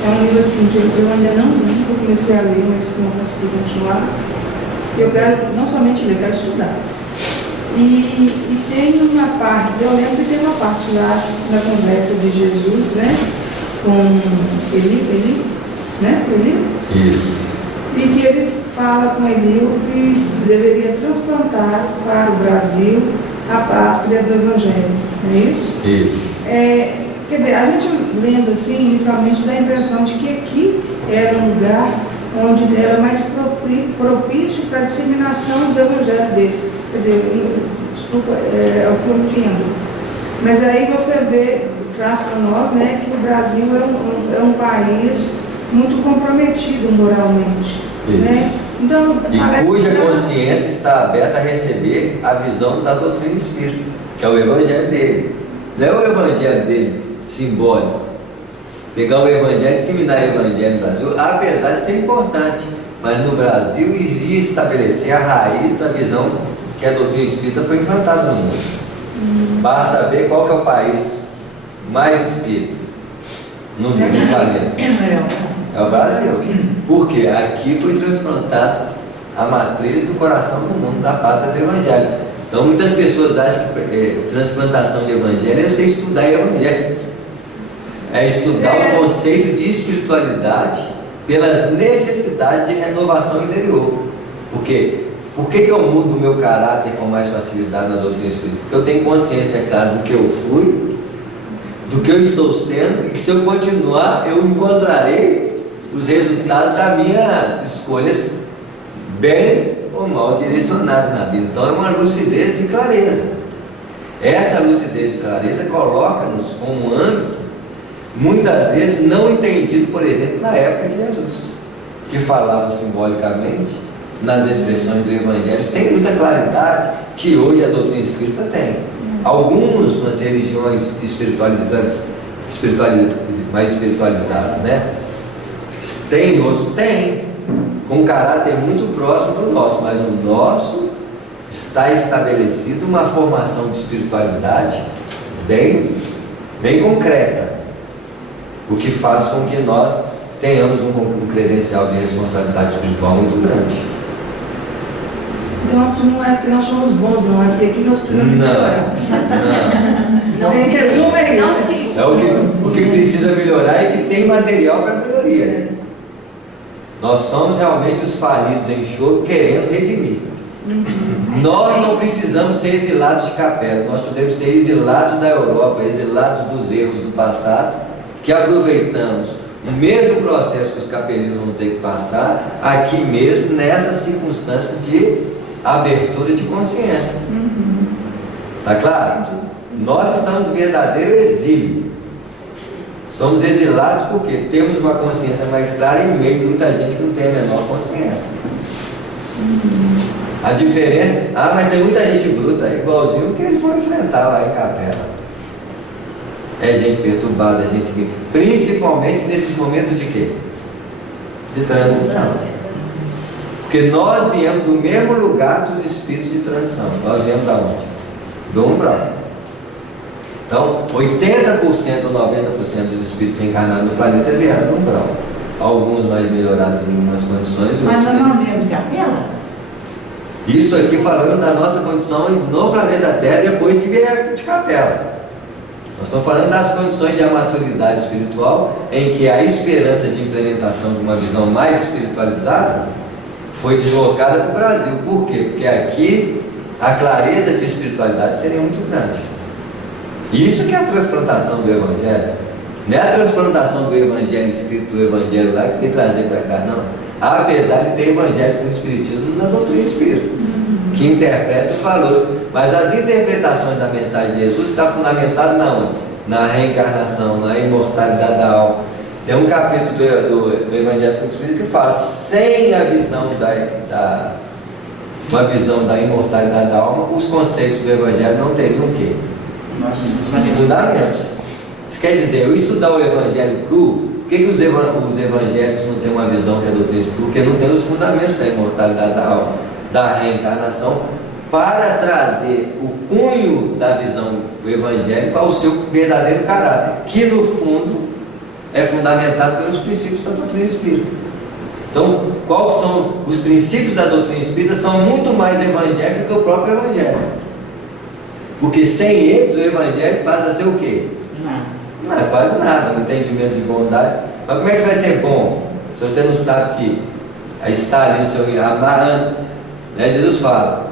é um livro assim que eu ainda não li, eu comecei a ler, mas não consegui continuar. Eu quero não somente ler, eu quero estudar. E tem uma parte, eu lembro que tem uma parte lá na conversa de Jesus, com Eli, Isso. E que ele fala com Elio que deveria transplantar para o Brasil a pátria do Evangelho, não é isso? Isso. Quer dizer, a gente lendo assim, inicialmente dá a impressão de que aqui era um lugar onde era mais propício para a disseminação do Evangelho dele. Quer dizer, desculpa, é o que eu entendo. Mas aí você traz para nós, que o Brasil é um país muito comprometido moralmente. Então, e cuja consciência está aberta a receber a visão da doutrina espírita, que é o Evangelho dele. Não é o evangelho dele simbólico. Pegar o evangelho e disseminar o evangelho no Brasil, apesar de ser importante, mas no Brasil iria estabelecer a raiz da visão que a doutrina espírita foi implantada no mundo. Basta ver qual que é o país mais espírita no planeta. É o Brasil. Porque aqui foi transplantada a matriz do coração do mundo, da pátria do evangelho. Então muitas pessoas acham que transplantação de evangelho é você estudar evangelho. É estudar o conceito de espiritualidade pelas necessidades de renovação interior. Por quê? Por que eu mudo o meu caráter com mais facilidade na doutrina espírita? Porque eu tenho consciência, é claro, do que eu fui, do que eu estou sendo, e que se eu continuar, eu encontrarei os resultados das minhas escolhas bem ou mal direcionadas na vida. Então é uma lucidez de clareza. Essa lucidez de clareza coloca-nos com um âmbito muitas vezes não entendido, por exemplo, na época de Jesus, que falava simbolicamente nas expressões do Evangelho sem muita claridade que hoje a doutrina espírita tem. Algumas religiões mais espiritualizadas, né? Tem, outros tem, com um caráter muito próximo do nosso, mas o nosso está estabelecido uma formação de espiritualidade bem concreta, o que faz com que nós tenhamos um credencial de responsabilidade espiritual muito grande. Então não é porque nós somos bons, não, é porque aqui nós precisamos melhorar. Em resumo é isso. O que precisa melhorar é que tem material para melhoria. Nós somos realmente os falidos em choro querendo redimir. Nós não precisamos ser exilados de capela, nós podemos ser exilados da Europa, exilados dos erros do passado, que aproveitamos o mesmo processo que os capelistas vão ter que passar aqui mesmo, nessas circunstâncias de abertura de consciência. Tá claro? Nós estamos em verdadeiro exílio. Somos exilados porque temos uma consciência mais clara em meio a muita gente que não tem a menor consciência. A diferença, mas tem muita gente bruta, igualzinho que eles vão enfrentar lá em capela. É gente perturbada, é gente que, principalmente nesses momentos de quê? De transição. Porque nós viemos do mesmo lugar dos espíritos de transição. Nós viemos da onde? Do umbral. Então, 80% ou 90% dos espíritos reencarnados no planeta vieram do umbral. Alguns mais melhorados em algumas condições. Mas nós não viemos de capela? Isso aqui falando da nossa condição no planeta Terra depois que vier de capela. Nós estamos falando das condições de maturidade espiritual em que a esperança de implementação de uma visão mais espiritualizada foi deslocada para o Brasil. Por quê? Porque aqui a clareza de espiritualidade seria muito grande. Isso que é a transplantação do Evangelho. Não é a transplantação do Evangelho escrito do Evangelho lá que vem trazer para cá, não. Apesar de ter evangelhos com o Espiritismo na doutrina espírita, que interpreta os valores. Mas as interpretações da mensagem de Jesus estão fundamentadas na onde? Na reencarnação, na imortalidade da alma. Tem um capítulo do Evangelho com o Espírito que fala: sem a visão uma visão da imortalidade da alma, os conceitos do Evangelho não teriam o quê? Fundamentos. Isso quer dizer, eu estudar o Evangelho cru. Por que os evangélicos não têm uma visão que é doutrina espírita? Porque não tem os fundamentos da imortalidade da alma, da reencarnação, para trazer o cunho da visão do evangélico ao seu verdadeiro caráter, que no fundo é fundamentado pelos princípios da doutrina espírita. Então, quais são os princípios da doutrina espírita? São muito mais evangélicos que o próprio evangelho. Porque sem eles o evangelho passa a ser o quê? Não é quase nada, um entendimento de bondade. Mas como é que você vai ser bom se você não sabe que está ali o seu amarando? Né? Jesus fala: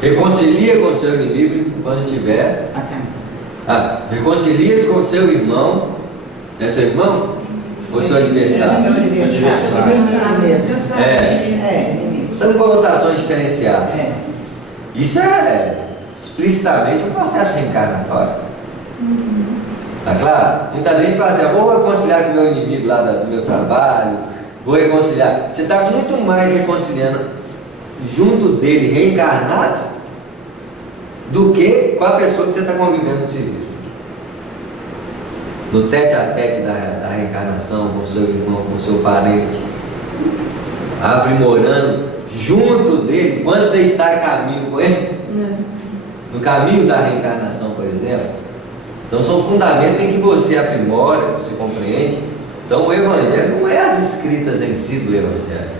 reconcilia com o seu inimigo quando tiver. Reconcilia-se com o seu irmão. É seu irmão? Ou seu adversário? São conotações diferenciadas. Isso é explicitamente um processo reencarnatório. Tá claro? Muitas vezes fala assim: vou reconciliar com o meu inimigo lá do meu trabalho, vou reconciliar. Você está muito mais reconciliando junto dele reencarnado do que com a pessoa que você está convivendo no serviço. No tete-a-tete da reencarnação, com o seu irmão, com o seu parente, aprimorando junto dele, quando você está em caminho com ele, no caminho da reencarnação, por exemplo. Então são fundamentos em que você aprimora, você compreende. Então o Evangelho não é as escritas em si do Evangelho,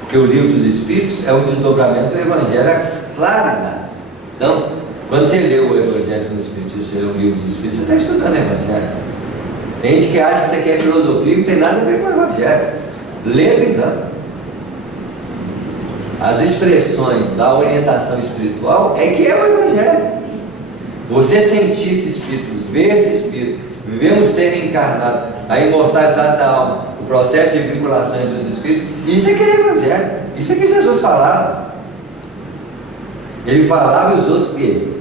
porque o livro dos Espíritos é o desdobramento do Evangelho, as claridades. Então, quando você lê o Evangelho dos Espíritos, você lê o livro dos Espíritos, você está estudando o Evangelho. Tem gente que acha que isso aqui é filosofia e não tem nada a ver com o Evangelho. Lendo e dando. As expressões da orientação espiritual é que é o Evangelho. Você sentir esse Espírito, ver esse Espírito, viver um ser reencarnado, a imortalidade da alma, o processo de vinculação entre os Espíritos, isso é que é Evangelho. Isso é que Jesus falava. Ele falava e os outros que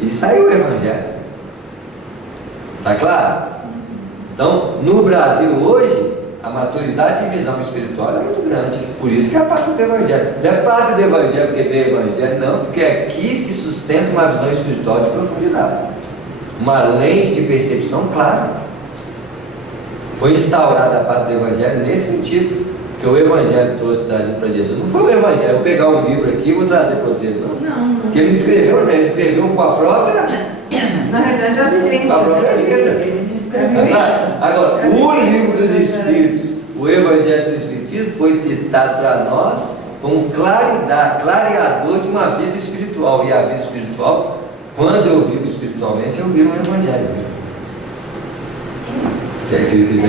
e saiu o Evangelho. Está claro? Então, no Brasil hoje, a maturidade de visão espiritual é muito grande. Por isso que é a parte do Evangelho. Não é parte do Evangelho porque vê Evangelho, não, porque aqui se sustenta uma visão espiritual de profundidade. Uma lente de percepção clara. Foi instaurada a parte do Evangelho nesse sentido, que o Evangelho trouxe trazer para Jesus. Não foi o Evangelho, eu vou pegar um livro aqui e vou trazer para vocês, não. Não. Porque ele não escreveu, né? Ele escreveu com a própria. Na verdade, as crenças. Com a própria vida. Ele não escreveu. Agora, o livro dos Espíritos, o Evangelho do Espiritismo, foi ditado para nós como clareador de uma vida espiritual. E a vida espiritual, quando eu vivo espiritualmente, eu vivo o Evangelho. Se é que você entendeu?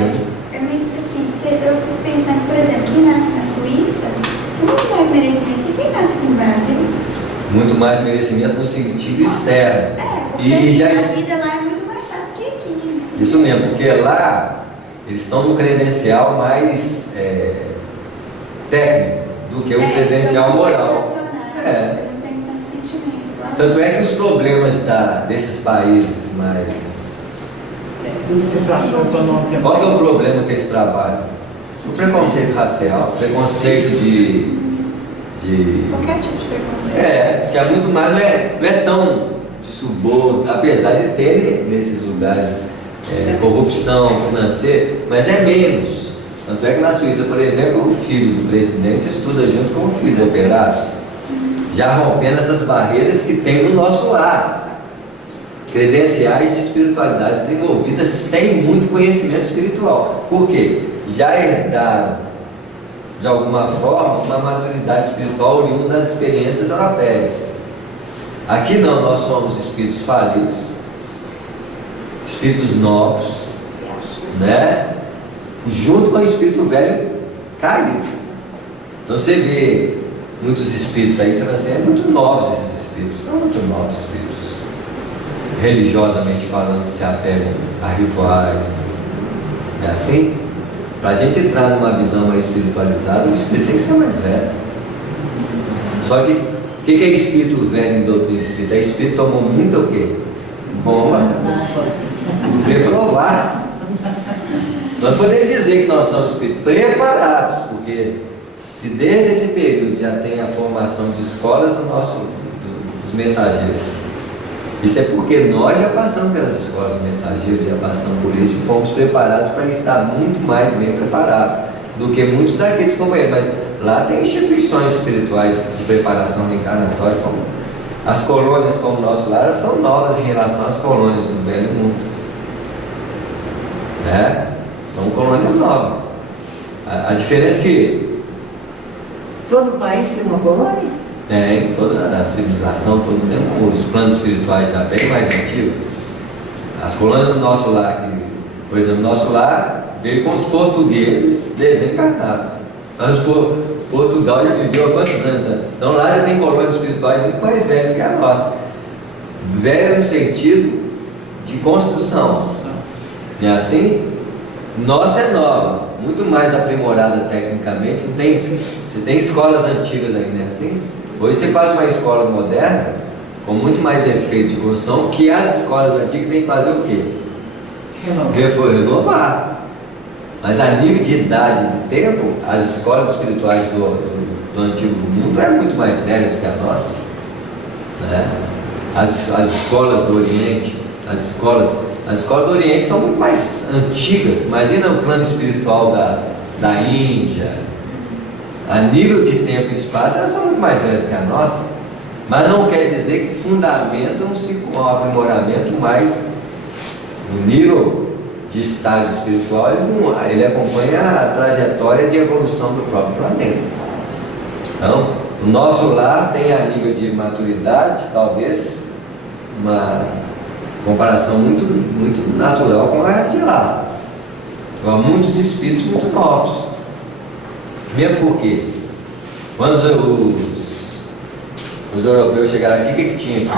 Mas assim, eu fico pensando, por exemplo, quem nasce na Suíça, tem muito mais merecimento que quem nasce aqui no Brasil. Muito mais merecimento no sentido externo. Porque E já a vida lá é muito mais fácil que aqui. Isso mesmo, porque lá eles estão no credencial mais técnico do que o credencial moral. Não tem tanto sentimento. Lá. Tanto é que os problemas desses países mais. Situação econômica. Qual que é o problema que eles trabalham? O preconceito racial, o preconceito de. Qualquer tipo de preconceito. Que é muito mais, não é tão de suborno, apesar de ter nesses lugares corrupção financeira, mas é menos. Tanto é que na Suíça, por exemplo, o filho do presidente estuda junto com o filho do operário, já rompendo essas barreiras que tem no nosso lar. Credenciais de espiritualidade desenvolvidas sem muito conhecimento espiritual. Por quê? Já herdaram, de alguma forma, uma maturidade espiritual oriunda das experiências europeias. Aqui não, nós somos espíritos falidos, espíritos novos, né? Junto com o espírito velho caído. Então você vê muitos espíritos aí, você vai dizer, muito novos esses espíritos, são muito novos espíritos. Religiosamente falando, que se apegam a rituais. É assim? Para a gente entrar numa visão mais espiritualizada, o espírito tem que ser mais velho. Só que, o que é espírito velho em doutrina espírita? É espírito que tomou muito o quê? Bomba. Reprovar. Nós podemos dizer que nós somos espíritos preparados, porque se desde esse período já tem a formação de escolas dos mensageiros, isso é porque nós já passamos pelas escolas de mensageiros, já passamos por isso e fomos preparados para estar muito mais bem preparados do que muitos daqueles companheiros. Mas lá tem instituições espirituais de preparação reencarnatória, como as colônias como o nosso lar são novas em relação às colônias do velho mundo, né? São colônias novas. A diferença é que todo país tem uma colônia? em toda a civilização, todo tempo, os planos espirituais já bem mais antigos. As colônias do nosso lar, por exemplo, nosso lar veio com os portugueses desencarnados. Mas Portugal já viveu há quantos anos? Então lá já tem colônias espirituais muito mais velhas que a nossa. Velha no sentido de construção. Não é assim? Nossa é nova, muito mais aprimorada tecnicamente. Você tem escolas antigas aí, não é assim? Hoje você faz uma escola moderna com muito mais efeito de construção, que as escolas antigas têm que fazer o quê? Renovar. Mas a nível de idade, de tempo, as escolas espirituais do antigo mundo eram muito mais velhas que a nossa, né? as escolas do Oriente, as escolas do Oriente são muito mais antigas. Imagina o plano espiritual da Índia. A nível de tempo e espaço, elas são muito mais velhas que a nossa, mas não quer dizer que fundamentam-se com um aprimoramento mais no nível de estágio espiritual. Ele acompanha a trajetória de evolução do próprio planeta. Então, o nosso lar tem a nível de maturidade, talvez uma comparação muito natural com a de lá. Então, há muitos espíritos muito novos. Mesmo porque, quando os europeus chegaram aqui, o que tinha aqui?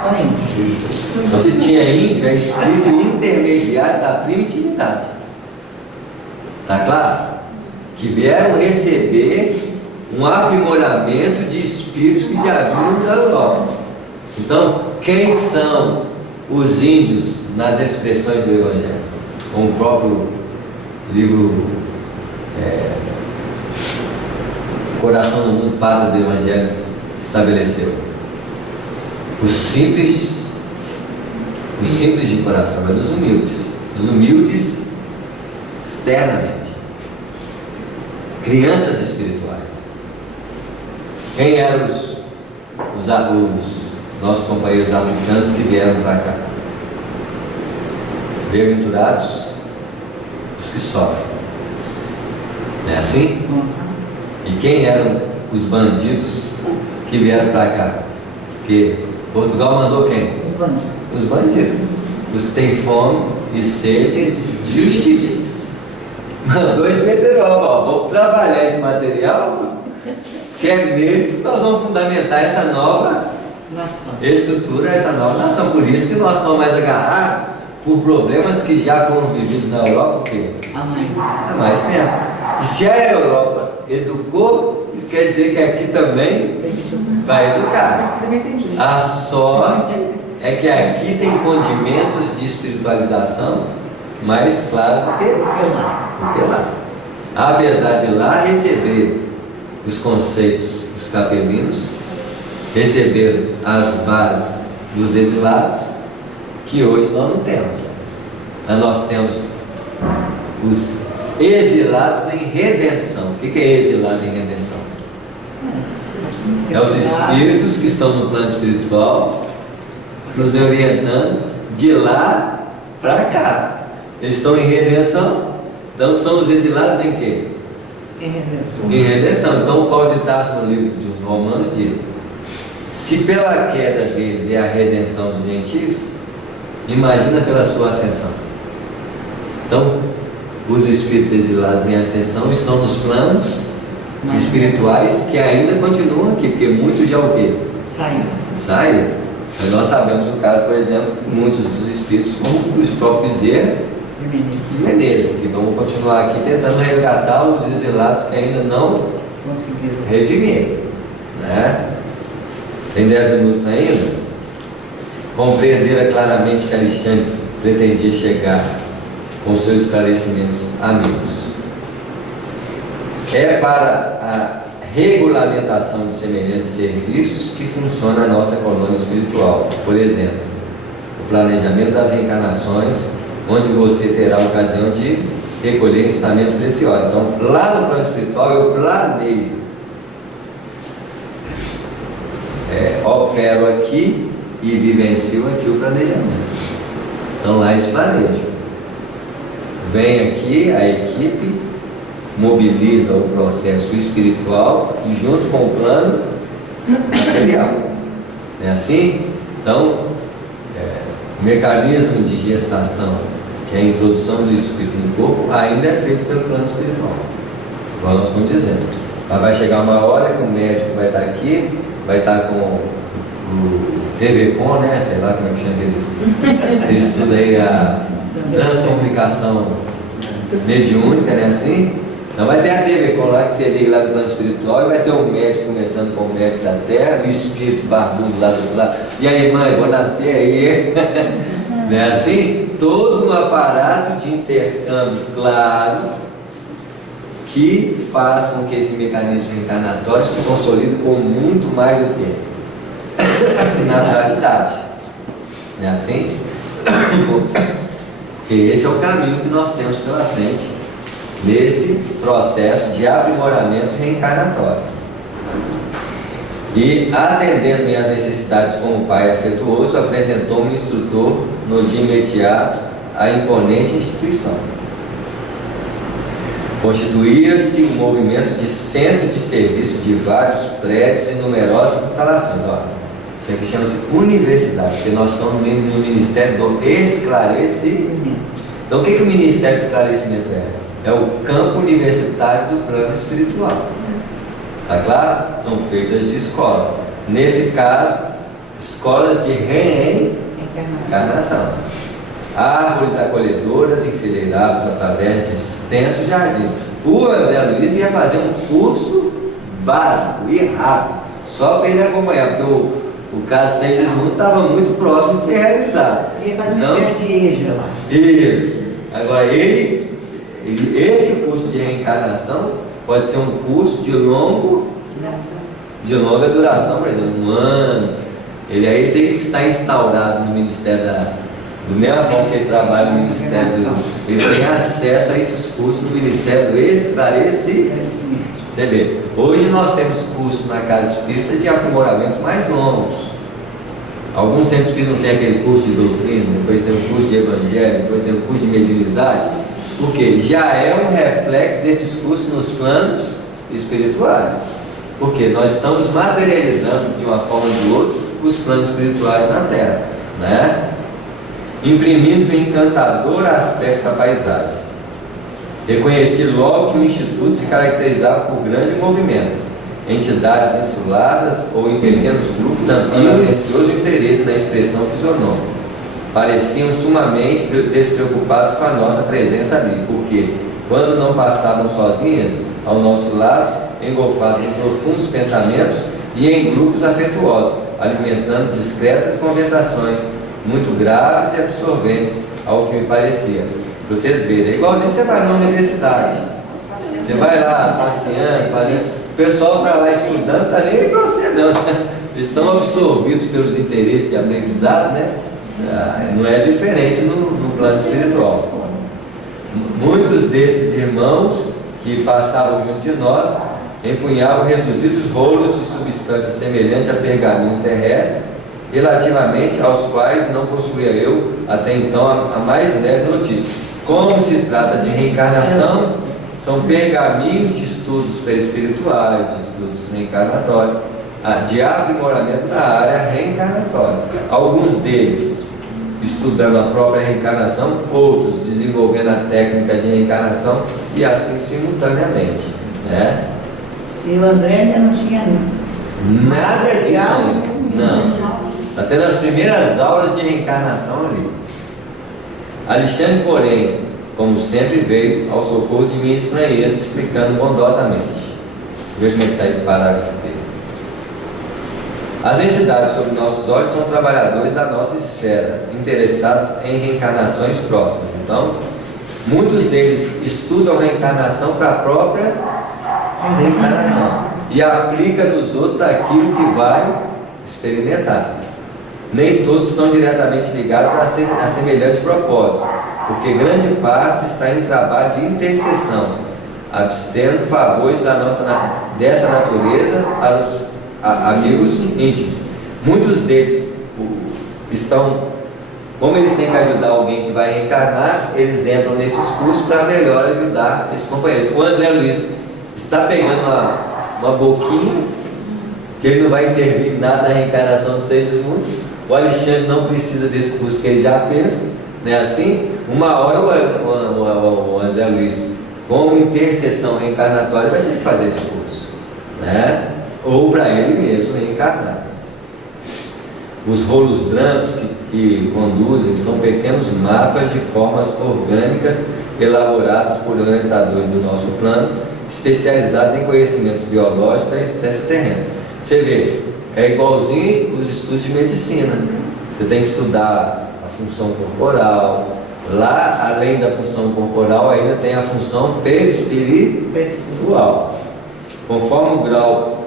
Só índio. Então, se tinha índio, é espírito intermediário da primitividade. Está claro? Que vieram receber um aprimoramento de espíritos que já vinham da Europa. Então, quem são os índios nas expressões do Evangelho? Como o próprio livro Coração do Mundo, Pátria do Evangelho estabeleceu. Os simples de coração, mas os humildes externamente, crianças espirituais. Quem eram os nossos companheiros africanos que vieram para cá? Bem-aventurados os que sofrem. Não é assim? E quem eram os bandidos que vieram para cá? Porque Portugal mandou quem? Os bandidos. Os que têm fome e sede de justiça. Mandou esse meteorólogo, vamos trabalhar esse material, que é neles que nós vamos fundamentar essa nova estrutura, essa nova nação. Por isso que nós estamos mais agarrados por problemas que já foram vividos na Europa, porque há mais tempo. E se a Europa educou, isso quer dizer que aqui também vai educar. A sorte é que aqui tem condimentos de espiritualização mais claros do que lá. Apesar de lá receber os conceitos dos capelinos, receberam as bases dos exilados, que hoje nós não temos. Nós temos os exilados em redenção. O que é exilado em redenção? É os espíritos que estão no plano espiritual nos orientando de lá para cá. Eles estão em redenção. Então são os exilados em quê? Em redenção. Então Paulo de Tarso, no livro dos Romanos, diz: se pela queda deles é a redenção dos gentios, imagina pela sua ascensão. Então, os espíritos exilados em ascensão estão nos planos espirituais que ainda continuam aqui, porque muitos já o quê? Saíram. Mas nós sabemos o caso, por exemplo, de muitos dos espíritos, como os próprios Bezerra e Menezes, que vão continuar aqui tentando resgatar os exilados que ainda não redimiram, né? Tem 10 minutos ainda. Compreenderam claramente que Alexandre pretendia chegar com seus esclarecimentos amigos. É para a regulamentação de semelhantes serviços que funciona a nossa colônia espiritual. Por exemplo, o planejamento das reencarnações, onde você terá a ocasião de recolher ensinamentos preciosos. Então, lá no plano espiritual, eu planejo, opero aqui e vivencio aqui o planejamento. Então, lá eles planejam. Vem aqui a equipe, mobiliza o processo espiritual e junto com o plano material. Não é assim? Então, o mecanismo de gestação, que é a introdução do espírito no corpo, ainda é feito pelo plano espiritual, igual nós estamos dizendo. Mas vai chegar uma hora que o médico vai estar aqui, vai estar com o TVCon, né? Sei lá como é que chama eles. Eles estudam aí a transcomunicação mediúnica, né? Assim? Então vai ter a TVCon lá, que você liga lá do plano espiritual, e vai ter o médico começando com o médico da terra, o espírito barbudo lá do outro lado. E aí, mãe, vou nascer aí. Não é assim? Todo um aparato de intercâmbio claro, que faz com que esse mecanismo reencarnatório se consolide com muito mais do que naturalidade. Não é assim? Porque esse é o caminho que nós temos pela frente nesse processo de aprimoramento reencarnatório. E, atendendo-me às necessidades como pai afetuoso, apresentou-me um instrutor no dia imediato à imponente instituição. Constituía-se um movimento de centro de serviço de vários prédios e numerosas instalações. Isso aqui chama-se universidade, porque nós estamos no Ministério do Esclarecimento. Então, o que o Ministério do Esclarecimento é? É o campo universitário do plano espiritual. Está claro? São feitas de escola. Nesse caso, escolas de reencarnação. Árvores acolhedoras enfileiradas através de extensos jardins. O André Luiz ia fazer um curso básico e rápido, só para ele acompanhar, porque o caso Segismundo estava muito próximo de ser realizado. Ele ia fazer um espécie de EJA lá. Isso. Agora, esse curso de reencarnação pode ser um curso de longa duração, por exemplo, 1 ano. Ele aí tem que estar instaurado no Ministério do mesma forma que ele trabalha no Ministério ele tem acesso a esses cursos no Ministério do Esclarecimento. Você vê, hoje nós temos cursos na Casa Espírita de aprimoramento mais longos. Alguns centros espíritas não têm aquele curso de doutrina, depois tem o curso de evangelho, depois tem o curso de mediunidade, porque já é um reflexo desses cursos nos planos espirituais. Porque nós estamos materializando de uma forma ou de outra os planos espirituais na Terra, né? Imprimindo um encantador aspecto à paisagem. Reconheci logo que o Instituto se caracterizava por grande movimento, entidades insuladas ou em pequenos grupos, dando atencioso interesse na expressão fisionômica. Pareciam sumamente despreocupados com a nossa presença ali, porque, quando não passavam sozinhas ao nosso lado, engolfados em profundos pensamentos e em grupos afetuosos, alimentando discretas conversações, muito graves e absorventes, ao que me parecia. Vocês verem, é igualzinho você vai na universidade. Você vai lá passeando, fazendo. O pessoal está lá estudando, está nem aí para você não. Eles estão absorvidos pelos interesses de aprendizado, né? Não é diferente no plano espiritual. Muitos desses irmãos que passavam junto de nós empunhavam reduzidos rolos de substância semelhante a pergaminho terrestre, relativamente aos quais não possuía eu até então a mais leve notícia. Como se trata de reencarnação, são pergaminhos de estudos perispirituais, de estudos reencarnatórios, de aprimoramento da área reencarnatória. Alguns deles estudando a própria reencarnação, outros desenvolvendo a técnica de reencarnação e assim simultaneamente, né? E o André ainda não tinha nada disso ainda. Não. Está tendo as primeiras aulas de reencarnação ali. Alexandre, porém, como sempre, veio ao socorro de minha estranheza, explicando bondosamente. Vê como é que está esse parágrafo aqui. As entidades sob nossos olhos são trabalhadores da nossa esfera, interessados em reencarnações próximas. Então, muitos deles estudam a reencarnação para a própria reencarnação e aplica nos outros aquilo que vai experimentar. Nem todos estão diretamente ligados a semelhante propósito, porque grande parte está em trabalho de intercessão, abstendo favores dessa natureza para os amigos íntimos. Muitos deles estão, como eles têm que ajudar alguém que vai reencarnar, eles entram nesses cursos para melhor ajudar esses companheiros. O André Luiz está pegando uma boquinha, que ele não vai intervir em nada na reencarnação do Segismundo. O Alexandre não precisa desse curso que ele já fez, né? Assim, uma hora o André Luiz, como intercessão reencarnatória, vai ter que fazer esse curso, né? Ou para ele mesmo reencarnar. Os rolos brancos que conduzem são pequenos mapas de formas orgânicas elaborados por orientadores do nosso plano, especializados em conhecimentos biológicos da existência terrena. Você vê, é igualzinho os estudos de medicina. Você tem que estudar a função corporal. Lá, além da função corporal, ainda tem a função perispiritual. Conforme o grau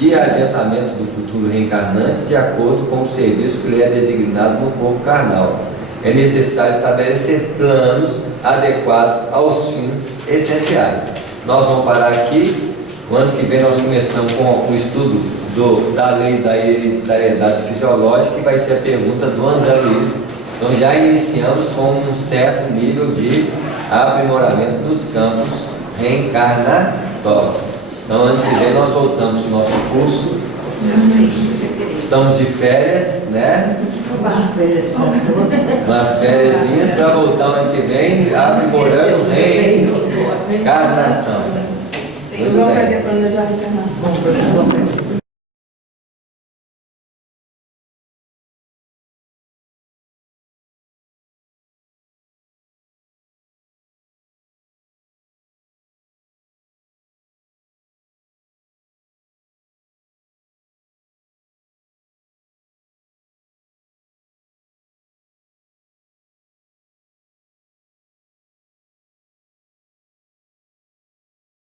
de adiantamento do futuro reencarnante de acordo com o serviço que lhe é designado no corpo carnal. É necessário estabelecer planos adequados aos fins essenciais. Nós vamos parar aqui. O ano que vem nós começamos com o estudo da lei da hereditariedade fisiológica, que vai ser a pergunta do André Luiz. Então já iniciamos com um certo nível de aprimoramento dos campos reencarnatórios. Então ano que vem nós voltamos para o nosso curso. Já sei. Estamos de férias, né? Umas férias para todos. Umas fériasinhas para voltar o ano que vem, aprimorando reencarnação. Nós vamos aprender a planejar a encarnação. Vamos